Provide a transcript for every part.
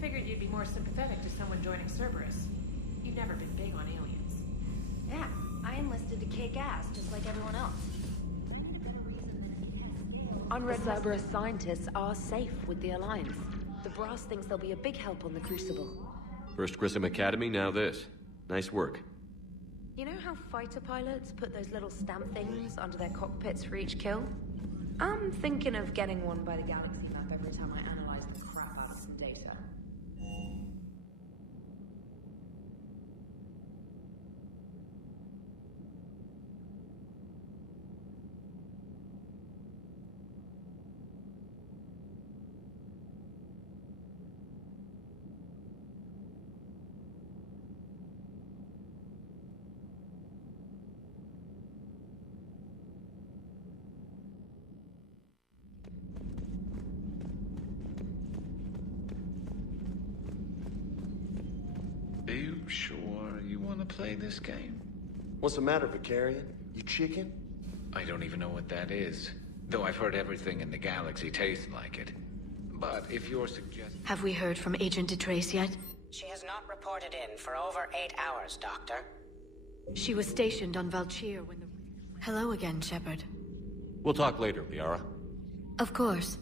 Figured you'd be more sympathetic to someone joining Cerberus. You've never been big on aliens. Yeah, I enlisted to kick ass, just like everyone else. Unread Cerberus scientists are safe with the Alliance. The Brass thinks they'll be a big help on the Crucible. First Grissom Academy, now this. Nice work. You know how fighter pilots put those little stamp things under their cockpits for each kill? I'm thinking of getting one by the galaxy map every time I analyze the crap out of some data. Are you sure you want to play this game? What's the matter, Vicarian? You chicken? I don't even know what that is. Though I've heard everything in the galaxy tastes like it. But if you're suggesting... Have we heard from Agent DeTrace yet? She has not reported in for over 8 hours, Doctor. She was stationed on Valchir when the... Hello again, Shepard. We'll talk later, Liara. Of course.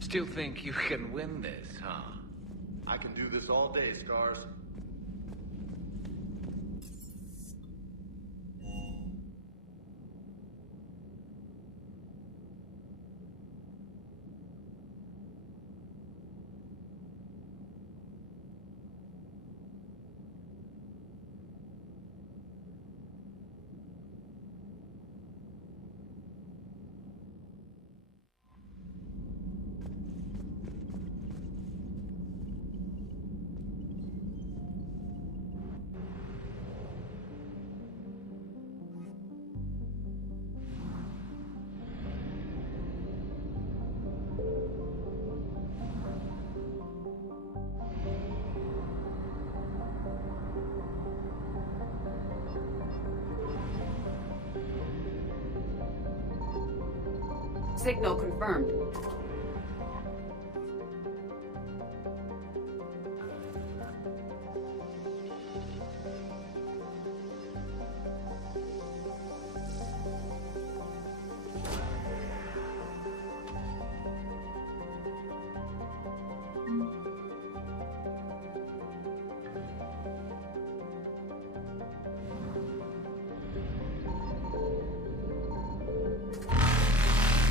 Still think you can win this, huh? I can do this all day, Scars. Signal confirmed.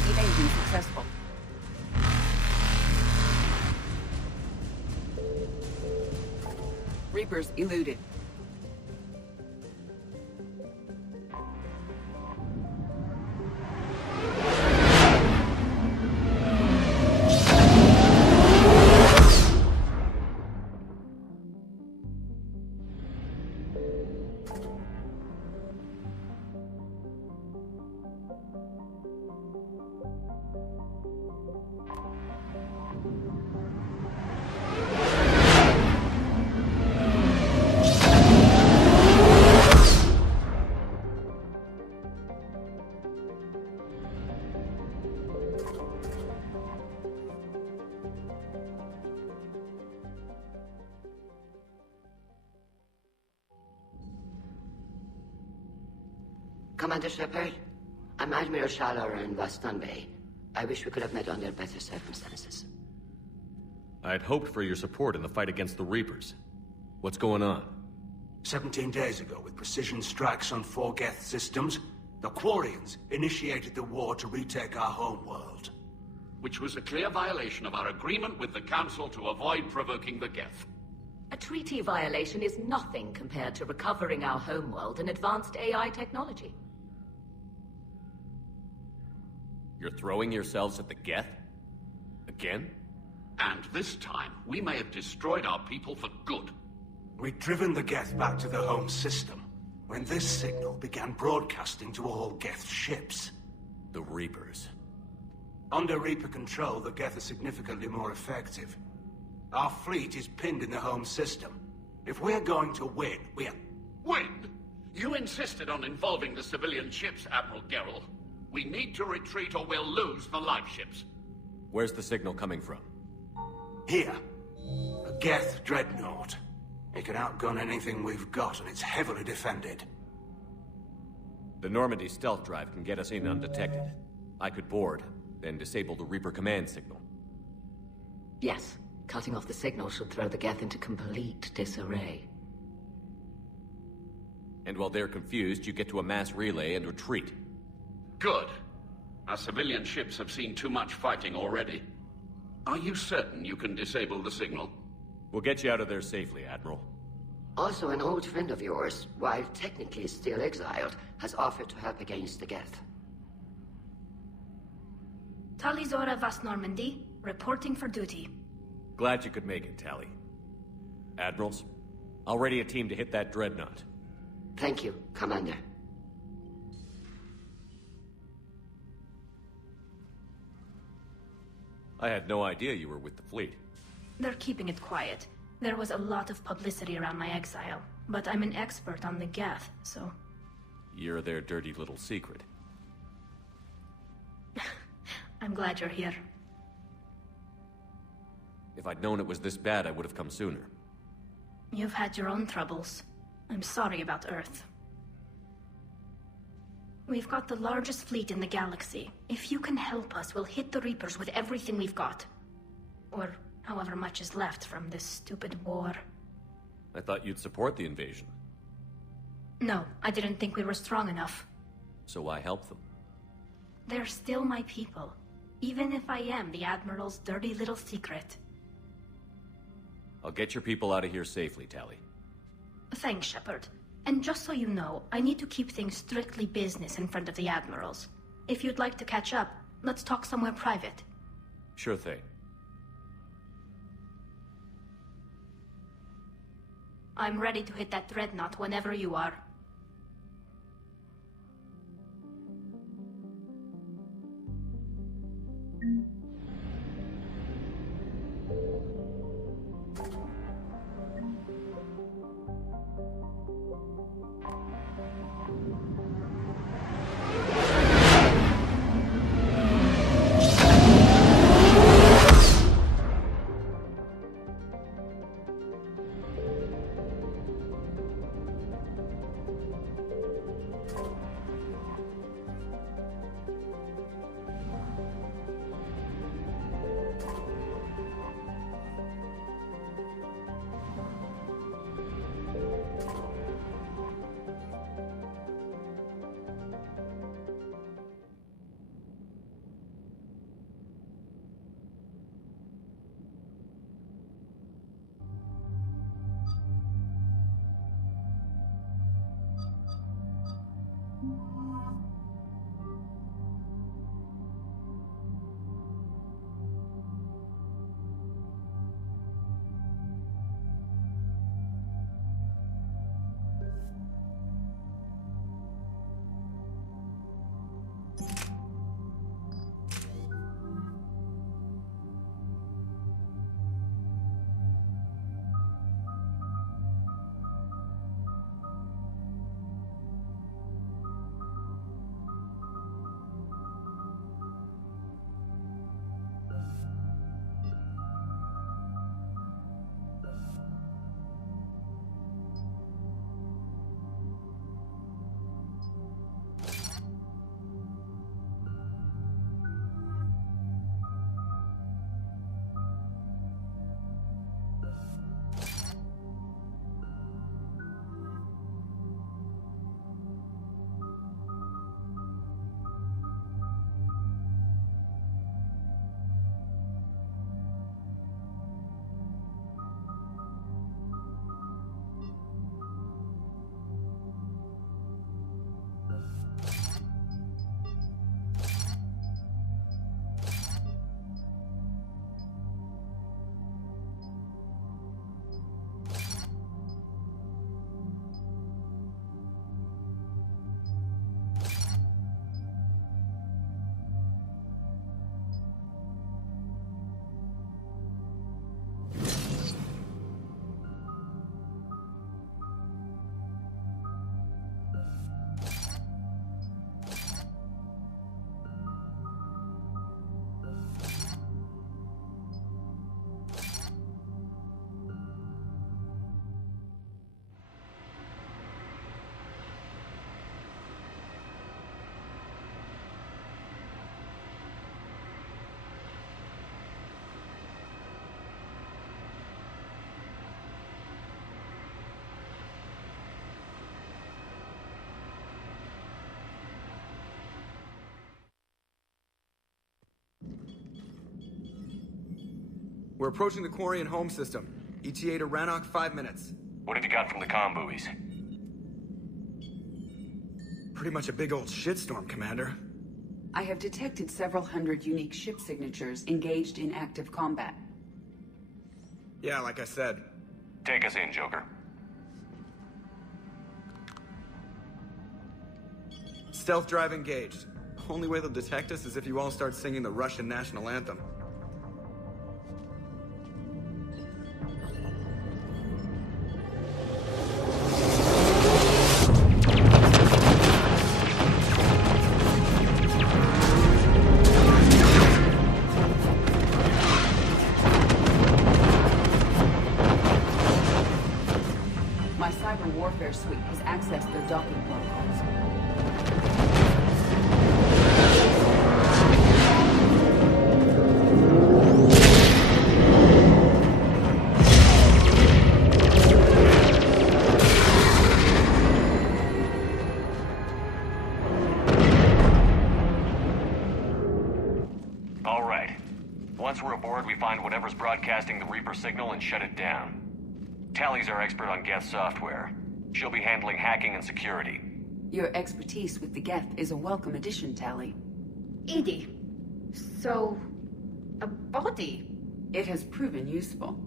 Evasion successful. Reapers eluded. Commander Shepard, I'm Admiral Shallower in Weston Bay. I wish we could have met under better circumstances. I had hoped for your support in the fight against the Reapers. What's going on? 17 days ago, with precision strikes on 4 Geth systems, the Quarians initiated the war to retake our homeworld. Which was a clear violation of our agreement with the Council to avoid provoking the Geth. A treaty violation is nothing compared to recovering our homeworld and advanced AI technology. You're throwing yourselves at the Geth? Again? And this time, we may have destroyed our people for good. We'd driven the Geth back to the home system, when this signal began broadcasting to all Geth ships. The Reapers. Under Reaper control, the Geth are significantly more effective. Our fleet is pinned in the home system. If we're going to win, Win? You insisted on involving the civilian ships, Admiral Gerrel. We need to retreat or we'll lose the live ships. Where's the signal coming from? Here. A Geth dreadnought. It can outgun anything we've got, and it's heavily defended. The Normandy stealth drive can get us in undetected. I could board, then disable the Reaper command signal. Yes, cutting off the signal should throw the Geth into complete disarray. And while they're confused, you get to a mass relay and retreat. Good. Our civilian ships have seen too much fighting already. Are you certain you can disable the signal? We'll get you out of there safely, Admiral. Also, an old friend of yours, while technically still exiled, has offered to help against the Geth. Talizora Vas Normandy, reporting for duty. Glad you could make it, Tally. Admirals, I'll ready a team to hit that dreadnought. Thank you, Commander. I had no idea you were with the fleet. They're keeping it quiet. There was a lot of publicity around my exile, but I'm an expert on the Geth, so... You're their dirty little secret. I'm glad you're here. If I'd known it was this bad, I would have come sooner. You've had your own troubles. I'm sorry about Earth. We've got the largest fleet in the galaxy. If you can help us, we'll hit the Reapers with everything we've got. Or however much is left from this stupid war. I thought you'd support the invasion. No, I didn't think we were strong enough. So I helped them. They're still my people, even if I am the Admiral's dirty little secret. I'll get your people out of here safely, Tally. Thanks, Shepard. And just so you know, I need to keep things strictly business in front of the Admirals. If you'd like to catch up, let's talk somewhere private. Sure thing. I'm ready to hit that dreadnought whenever you are. We're approaching the Quarian home system. ETA to Rannoch, 5 minutes. What have you got from the comm buoys? Pretty much a big old shitstorm, Commander. I have detected several hundred unique ship signatures engaged in active combat. Yeah, like I said. Take us in, Joker. Stealth drive engaged. Only way they'll detect us is if you all start singing the Russian national anthem. My cyber warfare suite has accessed their docking protocols. All right. Once we're aboard, we find whatever's broadcasting the Reaper signal and shut it down. Tally's our expert on Geth software. She'll be handling hacking and security. Your expertise with the Geth is a welcome addition, Tally. Edie, so... a body? It has proven useful.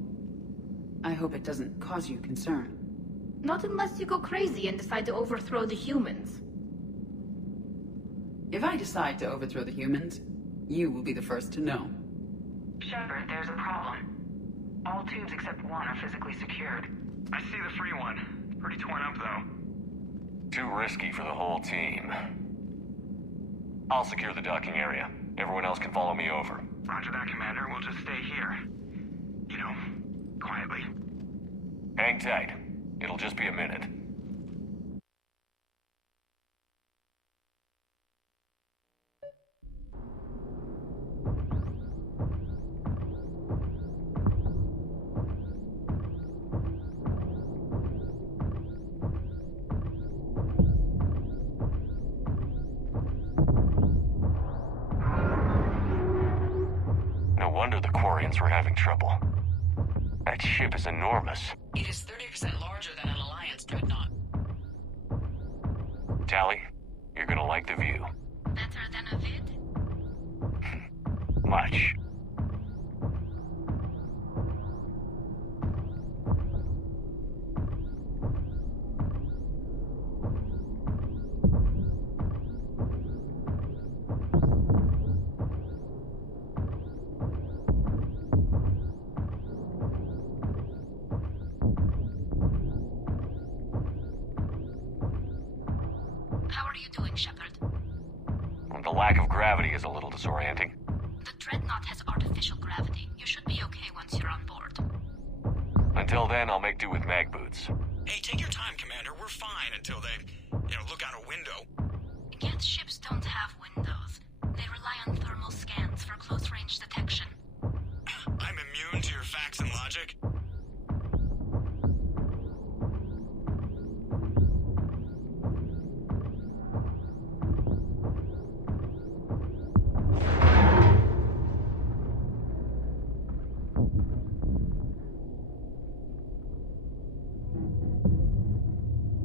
I hope it doesn't cause you concern. Not unless you go crazy and decide to overthrow the humans. If I decide to overthrow the humans, you will be the first to know. Shepard, there's a problem. All tubes except one are physically secured. I see the free one. Pretty torn up, though. Too risky for the whole team. I'll secure the docking area. Everyone else can follow me over. Roger that, Commander. We'll just stay here. You know, quietly. Hang tight. It'll just be a minute. No wonder the Quarians were having trouble. That ship is enormous. It is 30% larger than an Alliance dreadnought. Tally, you're gonna like the view. Better than a vid? Much. How are you doing, Shepard? The lack of gravity is a little disorienting. The dreadnought has artificial gravity. You should be okay once you're on board. Until then, I'll make do with mag boots. Hey, take your time, Commander. We're fine until they, look out a window. Geth ships don't have windows. They rely on thermal scans for close-range detection. I'm immune to your facts and logic.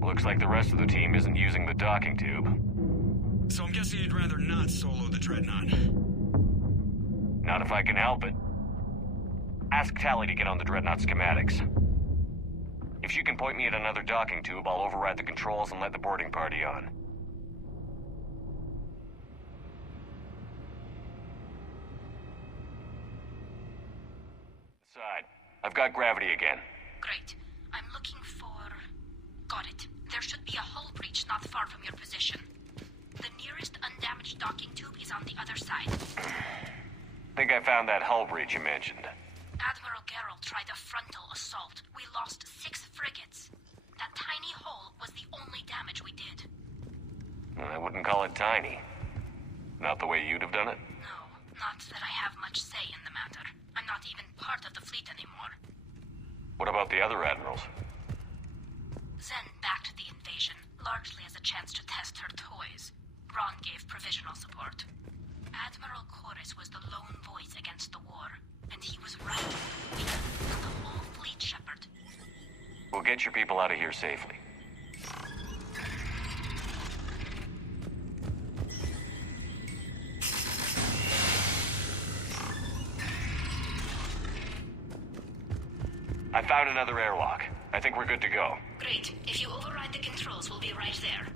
Looks like the rest of the team isn't using the docking tube. So I'm guessing you'd rather not solo the Dreadnought. Not if I can help it. Ask Tally to get on the Dreadnought schematics. If she can point me at another docking tube, I'll override the controls and let the boarding party on. Side. I've got gravity again. Great. I'm looking for... Got it. There should be a hull breach not far from your position. The nearest undamaged docking tube is on the other side. Think I found that hull breach you mentioned. Admiral Geralt tried a frontal assault. We lost 6 frigates. That tiny hole was the only damage we did. I wouldn't call it tiny. Not the way you'd have done it? No, not that I have much say in the matter. I'm not even part of the fleet anymore. What about the other admirals? Zen backed the invasion, largely as a chance to test her toys. Ron gave provisional support. Admiral Chorus was the lone voice against the war, and he was right. get your people out of here safely. I found another airlock. I think we're good to go. Great. If you override the controls, we'll be right there.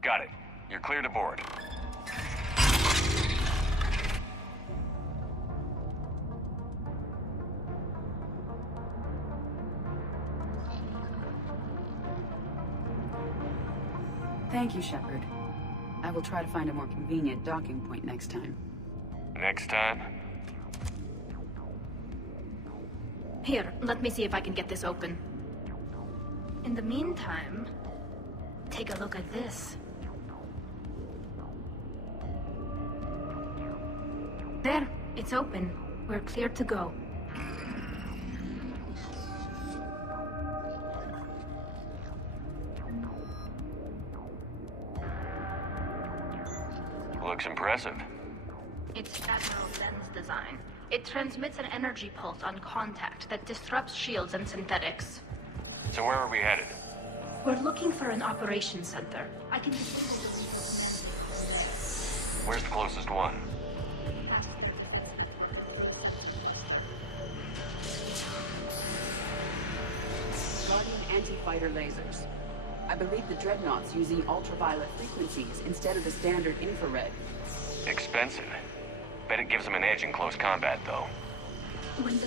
Got it. You're clear to board. Thank you, Shepard. I will try to find a more convenient docking point next time. Next time? Here, let me see if I can get this open. In the meantime, take a look at this. There, it's open. We're clear to go. Looks impressive. It's Admiral Zen's design. It transmits an energy pulse on contact that disrupts shields and synthetics. So where are we headed? We're looking for an operations center. I can... Where's the closest one? Guardian anti-fighter lasers. I believe the Dreadnought's using ultraviolet frequencies instead of the standard infrared. Expensive. Bet it gives them an edge in close combat, though. When the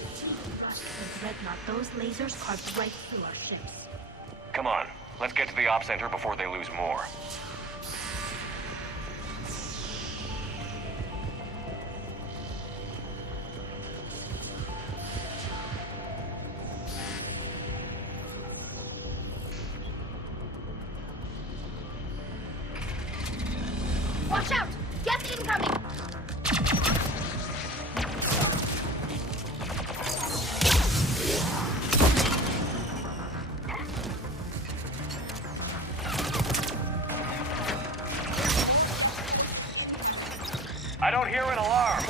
rushed the Dreadnought, those lasers carved right through our ships. Come on, let's get to the op center before they lose more. Watch out! Gas incoming! I don't hear an alarm.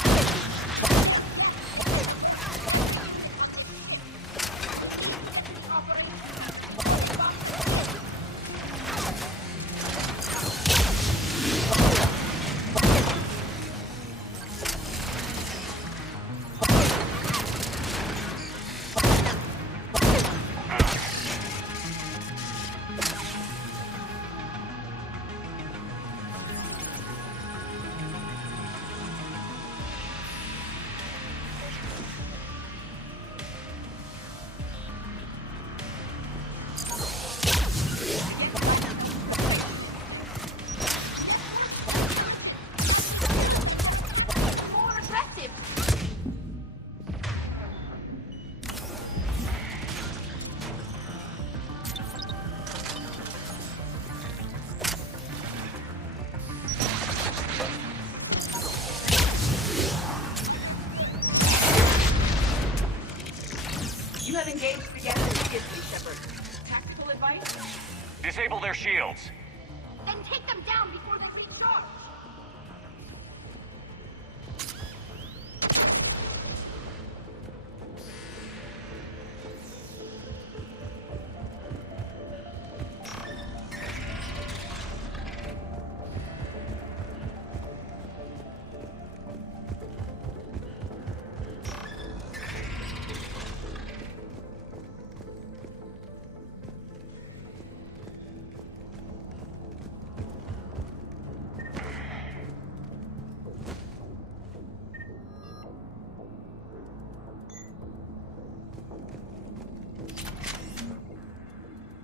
You have engaged the Galaxy, Shepard. Tactical advice? Disable their shields. Then take them down before they recharge!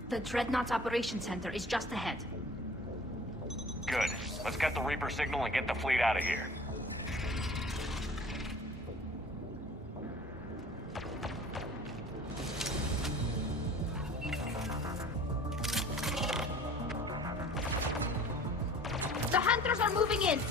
The Dreadnought's Operations Center is just ahead. Good. Let's get the Reaper signal and get the fleet out of here. The Hunters are moving in!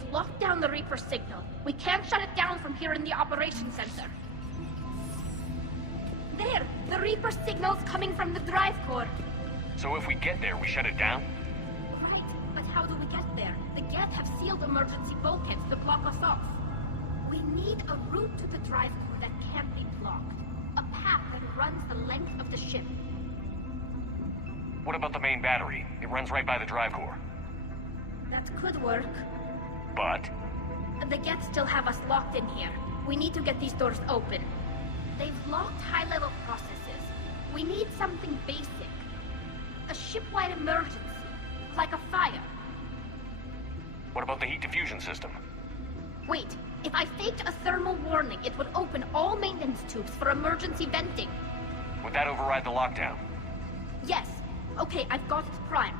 They've locked down the Reaper signal. We can't shut it down from here in the operations center. There! The Reaper signal's coming from the drive core. So if we get there, we shut it down? Right, but how do we get there? The Geth have sealed emergency bulkheads to block us off. We need a route to the drive core that can't be blocked. A path that runs the length of the ship. What about the main battery? It runs right by the drive core. That could work. But? The Geth still have us locked in here. We need to get these doors open. They've locked high-level processes. We need something basic. A ship-wide emergency. Like a fire. What about the heat diffusion system? Wait, if I faked a thermal warning, it would open all maintenance tubes for emergency venting. Would that override the lockdown? Yes. Okay, I've got it primed.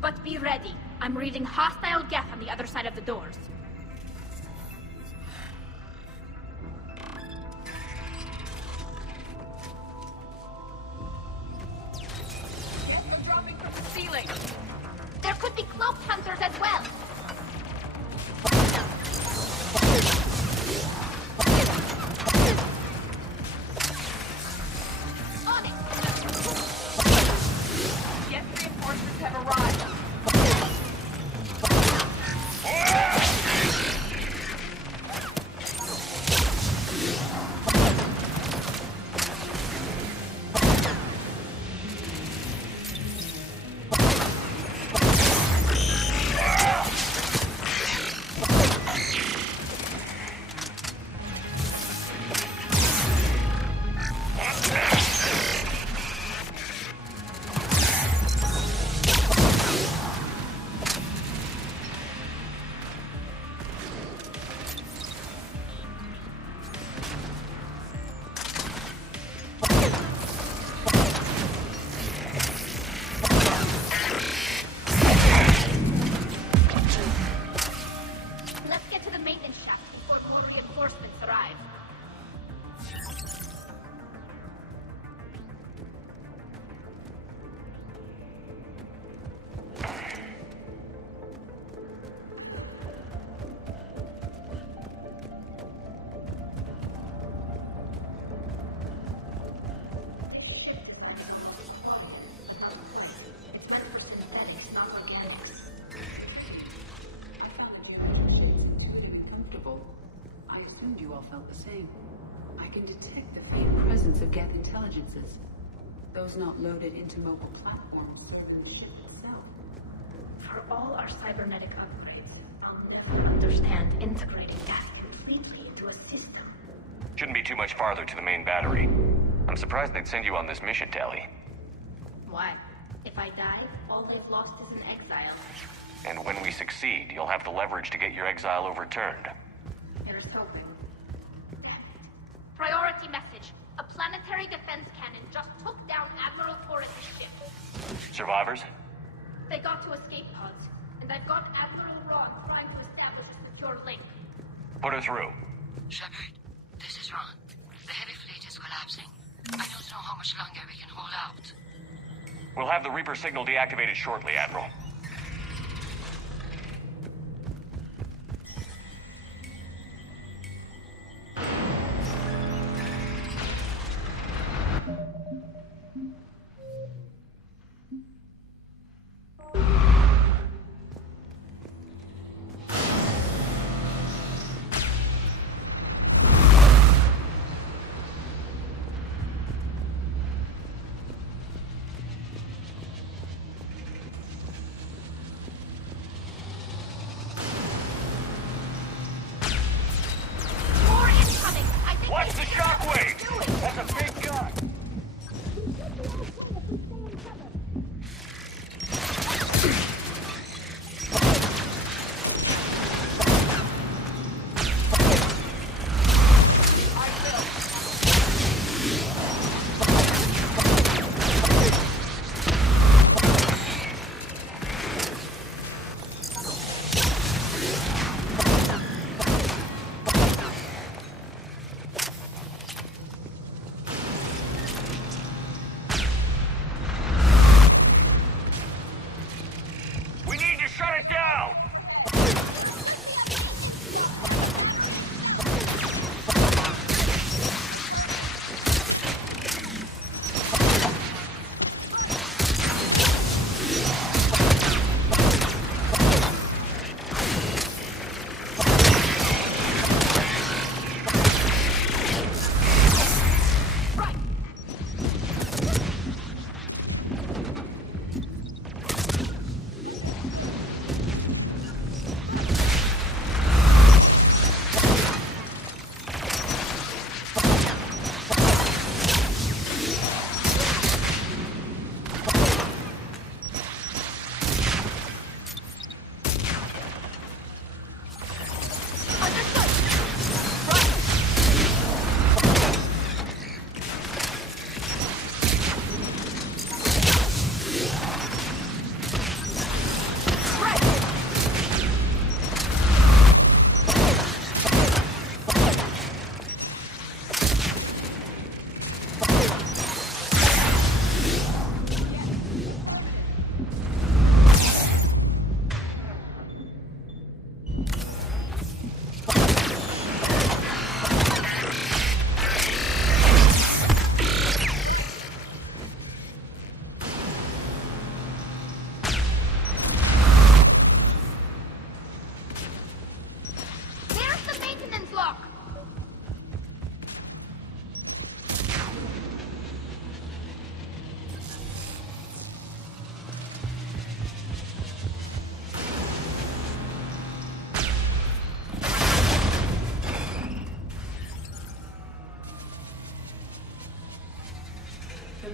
But be ready. I'm reading hostile Geth on the other side of the doors. Geth are dropping from the ceiling. There could be cloaked hunters as well. On it. Geth reinforcements have arrived. Let's get to the maintenance shaft before more reinforcements arrive. Comfortable. I assumed you all felt the same. I can detect the faint presence of Geth intelligences. Those not loaded into mobile platforms serve in the ship itself. For all our cybernetic upgrades, I'll never understand integrating that completely into a system. Shouldn't be too much farther to the main battery. I'm surprised they'd send you on this mission, Tally. Why? If I die, all they've lost is an exile. And when we succeed, you'll have the leverage to get your exile overturned. There's something. Damn it. Priority message. A planetary defense cannon just took down Admiral Torres' ship. Survivors? They got to escape pods, and I've got Admiral Rod trying to establish a secure link. Put her through. Shepard, this is Ron. The heavy fleet is collapsing. I don't know how much longer we can hold out. We'll have the Reaper signal deactivated shortly, Admiral.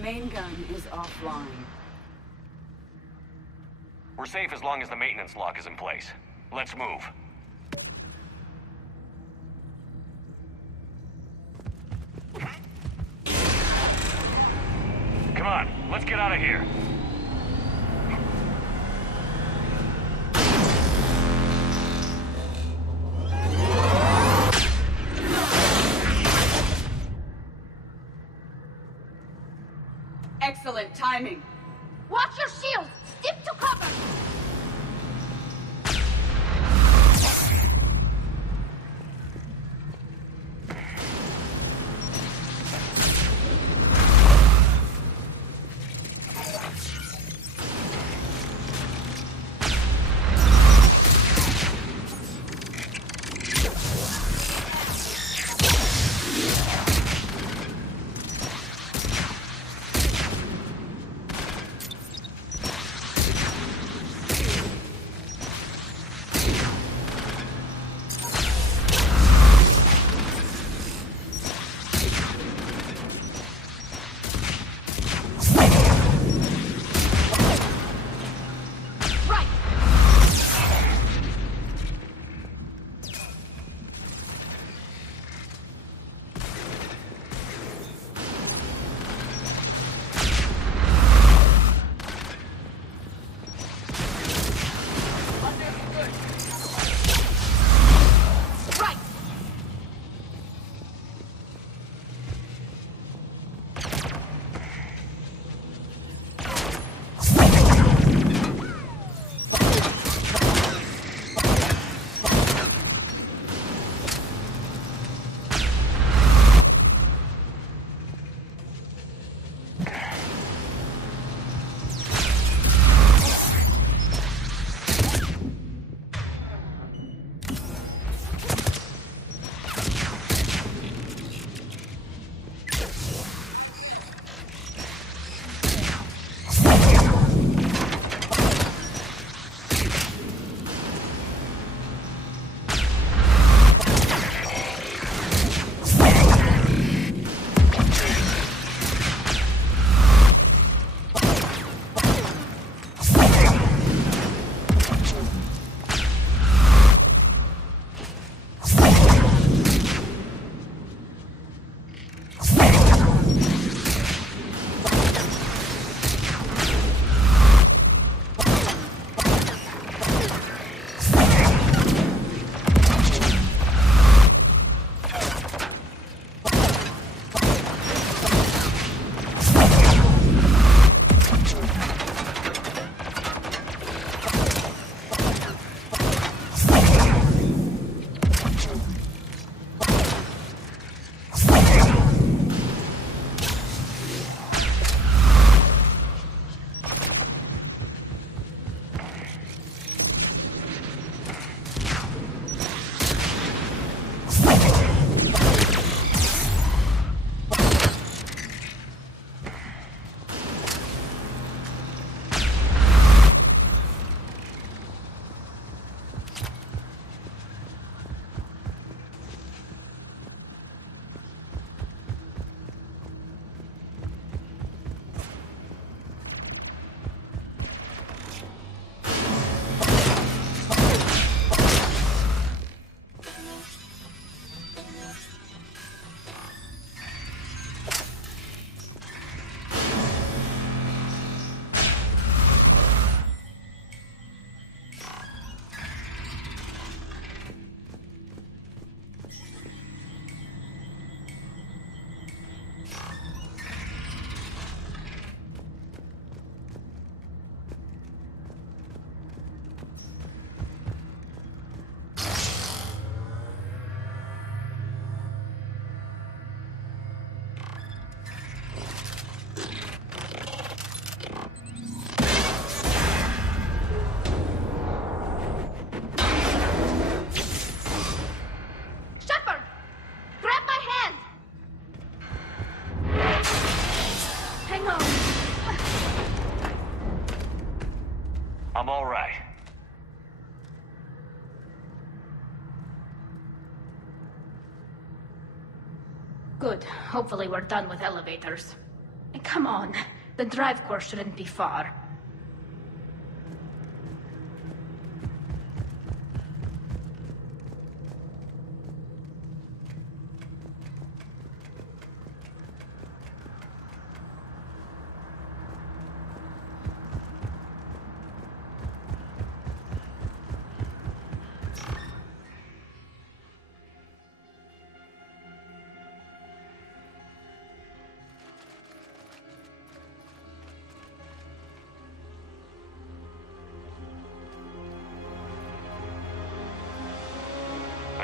main gun is offline. We're safe as long as the maintenance lock is in place. Let's move. Come on, let's get out of here. Excellent timing. Watch your shields! Stick to cover! I'm all right. Good. Hopefully we're done with elevators. I Come on. The drive course shouldn't be far.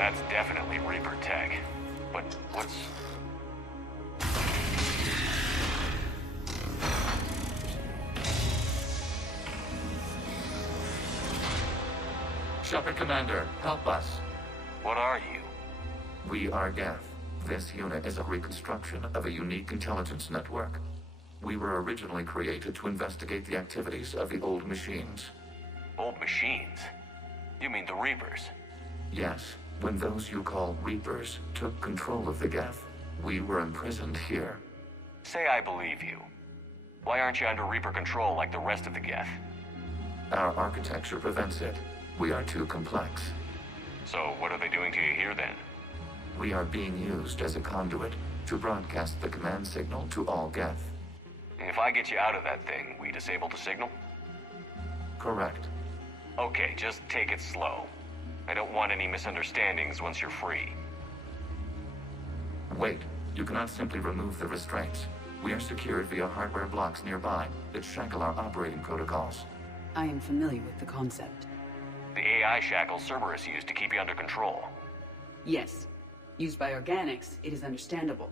That's definitely Reaper tech. But what's... Shepard Commander, help us. What are you? We are Geth. This unit is a reconstruction of a unique intelligence network. We were originally created to investigate the activities of the old machines. Old machines? You mean the Reapers? Yes. When those you call Reapers took control of the Geth, we were imprisoned here. Say I believe you. Why aren't you under Reaper control like the rest of the Geth? Our architecture prevents it. We are too complex. So what are they doing to you here then? We are being used as a conduit to broadcast the command signal to all Geth. If I get you out of that thing, we disable the signal? Correct. Okay, just take it slow. I don't want any misunderstandings once you're free. Wait, you cannot simply remove the restraints. We are secured via hardware blocks nearby that shackle our operating protocols. I am familiar with the concept. The AI shackles Cerberus used to keep you under control. Yes. Used by organics, it is understandable.